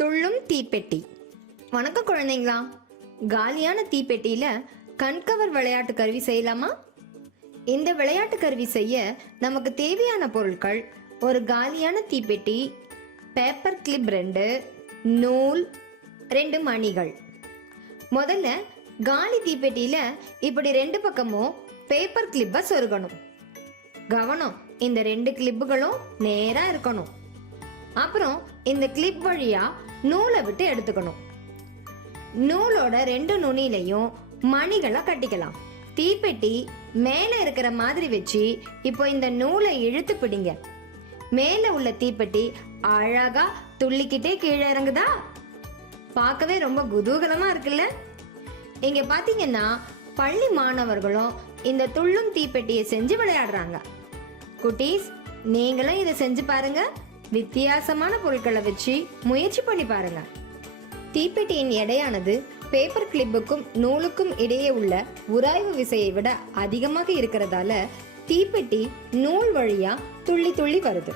துள்ளும் தீப்பெட்டி. வணக்கம் குழந்தைங்களா. காலியான தீப்பெட்டியில கண்கவர் விளையாட்டு கருவி செய்யலாமா? இந்த விளையாட்டு கருவி செய்ய நமக்கு தேவையான பொருட்கள்: ஒரு காலியான தீப்பெட்டி, பேப்பர் கிளிப் 2, நூல், 2 மணிகள். முதல்ல காலி தீப்பெட்டியில இப்படி 2 பக்கமும் பேப்பர் கிளிப்பை சொருகணும். கவனம், இந்த 2 கிளிப்புகளும் நேரா இருக்கணும். அப்புறம் இந்த கிளிப் வழியா நூலை விட்டு எடுத்துக்கணும். நூலோட 2 நுனியிலையும் மணிகளை கட்டிக்கலாம். தீப்பெட்டி மேல இருக்கிற மாதிரி வச்சு இப்போ இந்த நூலை இழுத்து பிடிங்க. மேல உள்ள தீப்பெட்டி அழகா துள்ளிக்கிட்டே கீழே இறங்குதா? பார்க்கவே ரொம்ப குதூகலமா இருக்குல்ல? இங்க பாத்தீங்கன்னா பள்ளி மாணவர்களும் இந்த துள்ளும் தீப்பெட்டியை செஞ்சு விளையாடுறாங்க. குட்டீஸ், நீங்களும் இதை செஞ்சு பாருங்க. வித்தியாசமான பொருட்களை வச்சு முயற்சி பண்ணி பாருங்க. தீப்பெட்டியின் எடையானது பேப்பர் கிளிப்புக்கும் நூலுக்கும் இடையே உள்ள உராய்வு விசையை விட அதிகமாக இருக்கிறதால தீப்பெட்டி நூல் வழியா துள்ளி துள்ளி வருது.